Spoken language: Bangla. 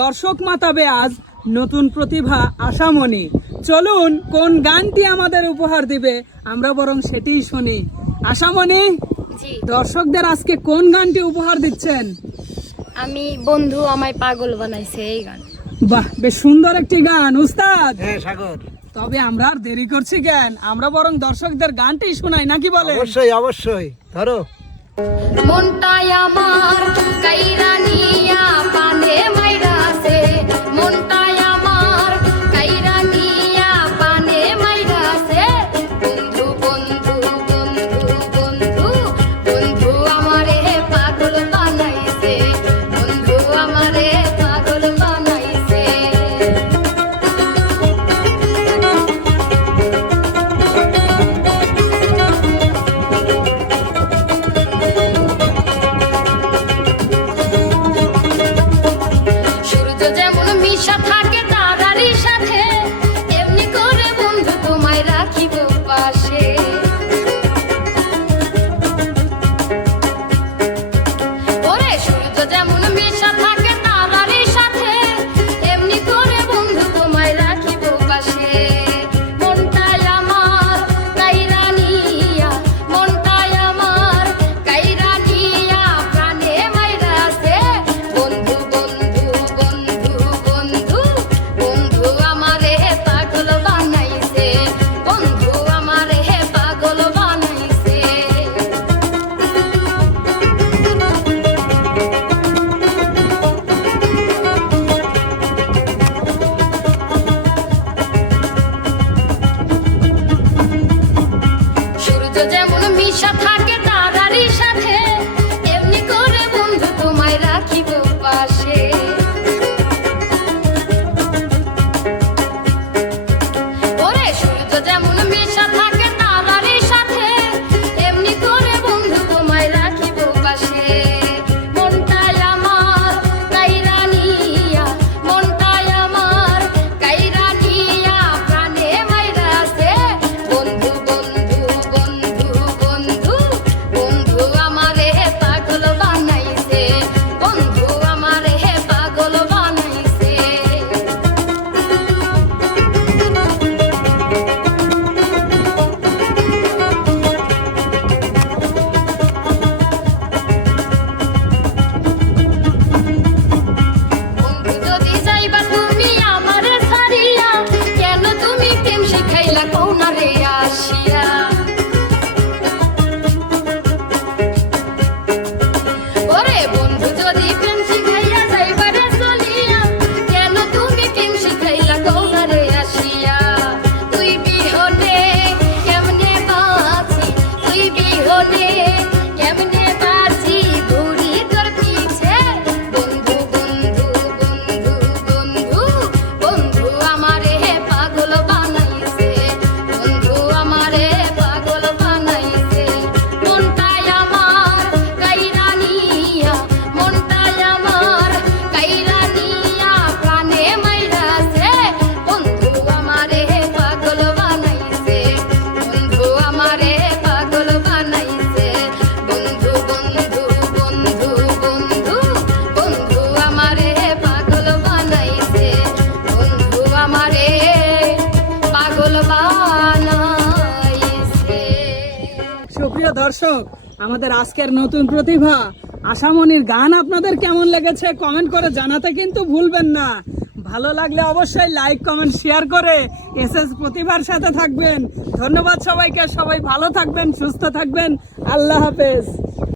দর্শক মাতাবে আজ নতুন প্রতিভা আশামণি। চলুন কোন গানটি আমাদের উপহার দিবে? আমরা বরং সেটিই শুনি। আশামণি দর্শকদের আজকে কোন গানটি উপহার দিচ্ছেন? আমি বন্ধু আমায় পাগল বানাইছে এই গান। বাহ বেশ সুন্দর একটি গান উস্তাদ। হ্যাঁ সাগর। তবে আমরা আর দেরি করছি কেন? আমরা বরং দর্শকদের গানটি শোনাই নাকি বলে অবশ্যই অবশ্যই ধরো। মনটাই আমার কাইরা আছে যেমন মিশা থাকে জীবনে সুপ্রিয় দর্শক, আমাদের আজকের নতুন প্রতিভা, আশামণির গান আপনাদের কেমন লেগেছে কমেন্ট করে জানাতে কিন্তু ভুলবেন না। ভালো লাগলে অবশ্যই লাইক, কমেন্ট, শেয়ার করে এস এস প্রতিভার সাথে থাকবেন। ধন্যবাদ সবাইকে, সবাই ভালো থাকবেন, সুস্থ থাকবেন। আল্লাহ হাফেজ।